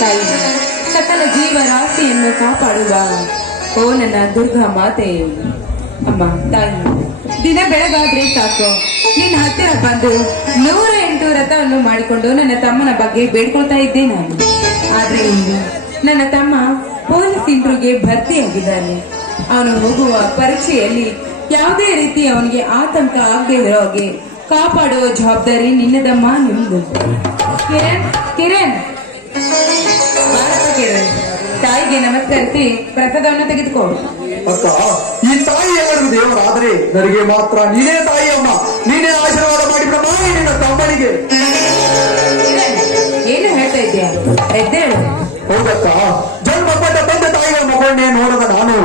ತಾಯಿ, ಸಕಲ ಜೀವರಾಶಿಯನ್ನು ಕಾಪಾಡುವ ಓ ನನ್ನ ದುರ್ಗಾ ಮಾತೆ. ಅಮ್ಮ ತಾಯಿ, ದಿನ ಬೆಳಗಾದ್ರೆ ಸಾಕು ನಿನ್ನ ಹತ್ತಿರ ಬಂದು 108 ವ್ರತವನ್ನು ಮಾಡಿಕೊಂಡು ನನ್ನ ತಮ್ಮನ ಬಗ್ಗೆ ಬೇಡ್ಕೊಳ್ತಾ ಇದ್ದೆ ನಾನು. ಆದ್ರೆ ಇಂದು ನನ್ನ ತಮ್ಮ ಪೊಲೀಸ್ ಇಂಟರ್ವ್ಯೂಗೆ ಭರ್ತಿಯಾಗಿದ್ದಾನೆ. ಅವನು ಹೋಗುವ ಪರೀಕ್ಷೆಯಲ್ಲಿ ಯಾವುದೇ ರೀತಿ ಅವನಿಗೆ ಆತಂಕ ಆಗದೆ ಇರೋ ಹಾಗೆ ಕಾಪಾಡುವ ಜವಾಬ್ದಾರಿ ನಿನ್ನದಮ್ಮ, ನಿಮ್ದು. ಕಿರಣ್ ಕಿರಣ್ ಭಾರತ ಕಿರಣ್, ತಾಯಿಗೆ ನಮಸ್ಕರಿಸಿ ಪ್ರಸಾದವನ್ನು ತೆಗೆದುಕೋ. ಅಕ್ಕ, ಈ ತಾಯಿ ಎಲ್ಲರಿಗೂ ದೇವರಾದರೆ ನನಗೆ ಮಾತ್ರ ನೀನೇ ತಾಯಿ ಅಮ್ಮ. ನೀನೇ ಆಶೀರ್ವಾದ ಮಾಡಿಬಿಡಮ್ಮ ನಿನ್ನ ತಮ್ಮನಿಗೆ. ಏನು ಹೇಳ್ತಾ ಇದ್ದೀಯ? ಎದ್ದೇಳು. ಹೌದಕ್ಕ, ಜನ್ಮ ಪಟ್ಟ ತಂದೆ ತಾಯಿಗಳ ಮಗಳನ್ನೇ ನೋಡದ ನಾನು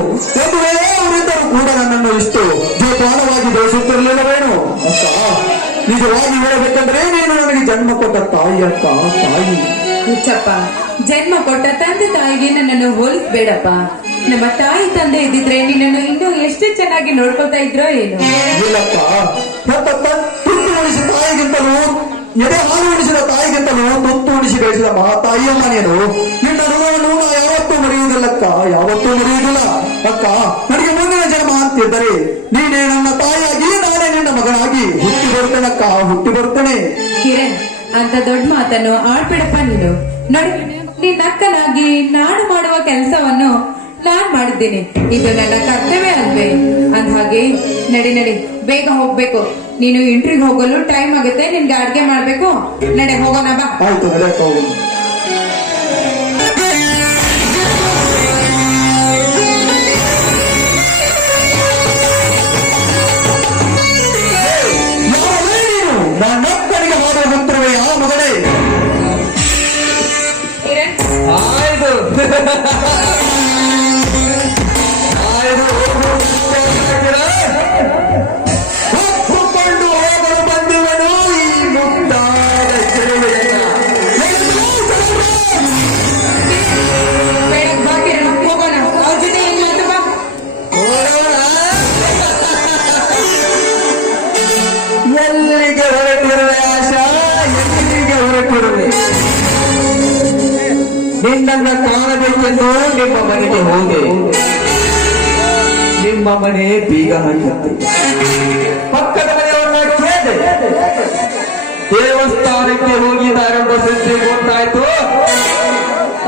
ಒಂದು ವೇಳೆ ಅವರಿದ್ದರೂ ಕೂಡ ನನ್ನನ್ನು ಇಷ್ಟು ಜೋಪಾನವಾಗಿ ಬೆಳೆಸುತ್ತಿರಲಿಲ್ಲವೇನು? ಅಕ್ಕ, ನಿಜವಾಗಿ ಹೇಳಬೇಕಂದ್ರೆ ನೀನು ನನಗೆ ಜನ್ಮ ಕೊಟ್ಟ ತಾಯಿ ಅಕ್ಕ, ತಾಯಿ. ಹುಚ್ಚಪ್ಪ, ಜನ್ಮ ಕೊಟ್ಟ ತಂದೆ ತಾಯಿಗೆ ನನ್ನನ್ನು ಹೋಲಿಸ್ಬೇಡಪ್ಪ. ನಮ್ಮ ತಾಯಿ ತಂದೆ ಇದ್ದಿದ್ರೆ ನಿನ್ನನ್ನು ಇನ್ನೂ ಎಷ್ಟು ಚೆನ್ನಾಗಿ ನೋಡ್ಕೊತಾ ಇದ್ರೋ ಏನು. ಇಲ್ಲಕ್ಕ, ತುತ್ತು ಉಣಿಸಿದ ತಾಯಿಗಿಂತಲೂ, ಎದೆ ಹಾಲು ಉಣಿಸಿದ ತಾಯಿಗಿಂತಲೂ ತುತ್ತು ಉಣಿಸಿ ಬೆಳೆಸಿದ ಮಹಾತಾಯಿಯಮ್ಮ ನೀನು. ನಿನ್ನ ಋಣವನ್ನು ನಾ ಯಾವತ್ತೂ ಮರೆಯುವುದಿಲ್ಲಕ್ಕ, ಯಾವತ್ತೂ ಮರೆಯುವುದಿಲ್ಲ. ಅಕ್ಕ, ನನಗೆ ಮುಂದಿನ ಜನ್ಮ ಅಂತಿದ್ದರೆ ನೀನೇ ನನ್ನ ತಾಯಿಯಾಗಿ ನಾನೇ ನಿನ್ನ ಮಗನಾಗಿ ಹುಟ್ಟಿ ಬರ್ತೇನಕ್ಕ, ಹುಟ್ಟಿ ಬರ್ತೇನೆ. ಕಿರಣ್, ಅಂತ ದೊಡ್ಡ ಮಾತನ್ನು ಆಡ್ಬೇಡಪ್ಪ ನೀನು. ನೋಡಿ, ನಿನ್ನ ಅಕ್ಕನಾಗಿ ನಾನು ಮಾಡುವ ಕೆಲಸವನ್ನು ನಾನ್ ಮಾಡಿದ್ದೇನೆ. ಇದು ನನ್ನ ಕರ್ತವ್ಯ ಅಲ್ವೇ? ಅಂದ ಹಾಗೆ ನಡಿ ನಡಿ, ಬೇಗ ಹೋಗ್ಬೇಕು. ನೀನು ಇಂಟ್ರಿಗೆ ಹೋಗಲು ಟೈಮ್ ಆಗುತ್ತೆ. ನಿನ್ಗೆ ಅಡ್ಗೆ ಮಾಡ್ಬೇಕು. ನಡೆ, ಹೋಗೋಣ ಬಾ. ಆಯ್ತು, ನಡೆಯಕ್ಕ ಹೋಗೋಣ. ನನ್ನಪ್ಪನಿಗೆ ಮಾಡುವ ಮಂತ್ರವೇ ಆ ಮಗಳೇ. ಕಿರಣ್, ಆಯ್ತು ಒಪ್ಪುಕೊಂಡು ಹೋಗಲು ಬಂದಿವನು ಈ ಮುಕ್ತಾದ ಚೆಲುವೆಯನ್ನ. ಬೇಡ ಬಾ ಕಿರಣ್, ಹೋಗೋಣ. ಅವ್ರ ಜೊತೆ ಏನ್ ಮಾತು ಬಾ. ಎಲ್ಲಿಗೆ ಹೊರಟಿರುವೆ ಆಶಾ, ಎಲ್ಲಿಗೆ ಹೊರಟಿರುವೆ? ನಿನ್ನನ್ನ ಕಾಣಬೇಕೆಂದು ನಿಮ್ಮ ಮನೆಗೆ ಹೋದೆ. ನಿಮ್ಮ ಮನೆ ಬೀಗ ಹಾಕಿತ್ತು. ಪಕ್ಕದ ಮನೆಯವನ್ನ ಕೇಳಿದೆ. ದೇವಸ್ಥಾನಕ್ಕೆ ಹೋಗಿದ್ದಾರೆಂಬ ಸುದ್ದಿ ಗೊತ್ತಾಯ್ತು.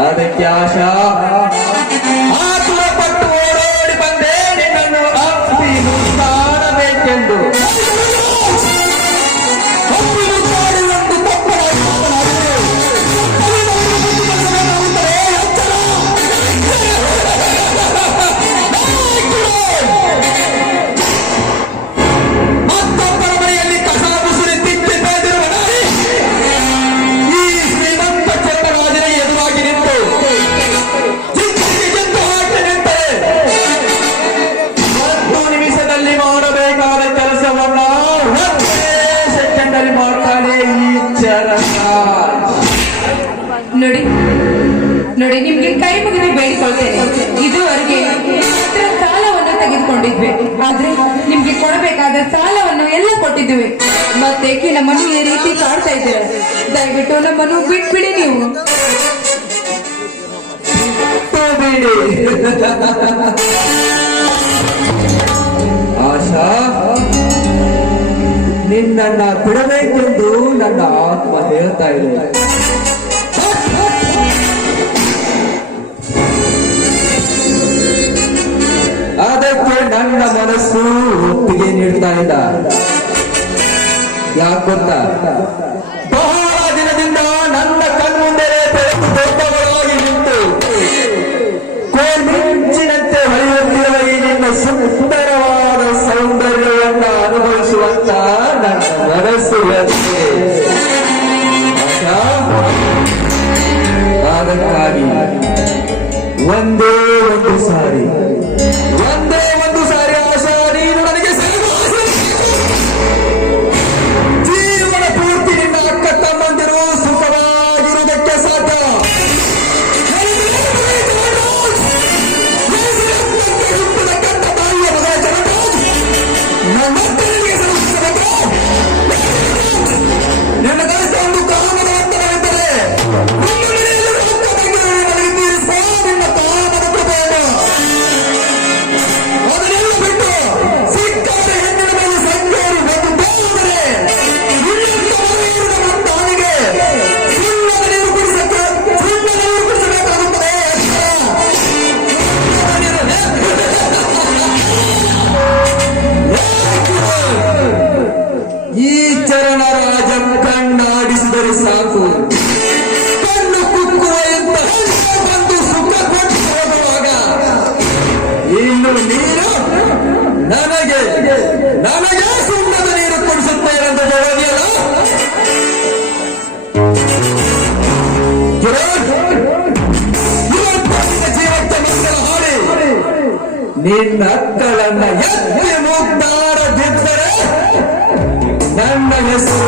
ಅದಕ್ಕೆ ಆಶಾ ಆತುರ ಪಟ್ಟು ಓಡೋಡಿ ಬಂದೆ ನಿನ್ನನ್ನು ಅಪ್ಪಿ ಮುತ್ತಾಡಬೇಕೆಂದು. ಅಪ್ಪಿ ಮುತ್ತಾಡುವಂತೂ ತಪ್ಪಲಾಗಿ ಮತ್ತೊಬ್ಬರ ಮನೆಯಲ್ಲಿ ಕಸ ಮುಸುರಿ ತಿಕ್ಕಿ ಬೆಳೆದಿರುವ ನಾಯಿ ಈ ಶ್ರೀಮಂತ ಚಂದ್ರರಾಜನ ಎದುರಾಗಿ ನಿಂತು ಜಿಂಕಿಗೆ ಜಂತು ಹಾಕಿ ನಿಂತರೆ 10 ನಿಮಿಷದಲ್ಲಿ ಮಾಡಬೇಕಾದ ಕೆಲಸವನ್ನ 10 ಸೆಕೆಂಡಲ್ಲಿ ಮಾಡ್ತಾನೆ ಈ ಚರಣ. ನೋಡಿ ನೋಡಿ, ನಿಮ್ಗೆ ಕೈ ಮುಗಿದು ಬೇಡಿಕೊಳ್ತೇನೆ. ಇದುವರೆಗೆ ಮಾತ್ರ ಸಾಲವನ್ನು ತೆಗೆದುಕೊಂಡಿದ್ವಿ. ಆದ್ರೆ ನಿಮ್ಗೆ ಕೊಡಬೇಕಾದ ಸಾಲವನ್ನು ಎಲ್ಲ ಕೊಟ್ಟಿದ್ವಿ. ಮತ್ತೇಕೆ ನಮ್ಮನ್ನು ಈ ರೀತಿ ಕಾಡ್ತಾ ಇದ್ದೀರ? ದಯವಿಟ್ಟು ನಮ್ಮನ್ನು ಬಿಟ್ಬಿಡಿ ನೀವು. ಆಶಾ, ನಿನ್ನನ್ನ ಬಿಡಬೇಕೆಂದು ನನ್ನ ಆತ್ಮ ಹೇಳ್ತಾ ಇದೆ. ಅದಕ್ಕೆ ನನ್ನ ಮನಸ್ಸು ಒಪ್ಪಿಗೆ ನೀಡ್ತಾ ಇಲ್ಲ. ಯಾಕೆ ಗೊತ್ತಾ? ಬಹಳ ದಿನದಿಂದ ನನ್ನ ಕಣ್ಮುಂದೆ ಬೆಳಕು ದೊಡ್ಡಗಳಾಗಿ ನಿಂತು ಕೋಮಿಂಚಿನಂತೆ ಹೊಳೆಯುತ್ತಿರುವ ಈ ನಿನ್ನ ಸುಂದರವಾದ ಸೌಂದರ್ಯವನ್ನು ಅನುಭವಿಸುವಂತ ನನ್ನ ಮನಸ್ಸು ಇರುತ್ತೆ. ಅದಕ್ಕಾಗಿ ಒಂದೇ ಒಂದು ಸಾರಿ ಆಶಾ, ನೀನು ನನಗೆ ಜೀವನ ಪೂರ್ತಿ ನಿನ್ನ ಅಕ್ಕ ತಮ್ಮಂದಿರು ಸುಖವಾಗಿರುವುದಕ್ಕೆ ಸಾಧ್ಯ. ಕಂಡ ತಾಯಿಯ ಮಗ ಸಾಕು. ಕಣ್ಣು ಕುಕ್ಕುವ ಎಂತ ಬಂದು ಸುಖ ಕೊಟ್ಟು ಹೋಗುವಾಗ ಇನ್ನು ನೀರು ನನಗೆ ಸುಣ್ಣದ ನೀರು ಕೊಡಿಸುತ್ತೇನೆಂದು ಜವಾನಿಯಲ್ಲ. ಜೀವಕ್ಕೆ ಮಂಗಲ ಹಾಡಿ ನಿನ್ನ ಅಕ್ಕಳನ್ನ ಎತ್ತಿ ಮುಗ್ದಾರ ಬಿದ್ದರೆ ನನ್ನ ಹೆಸರು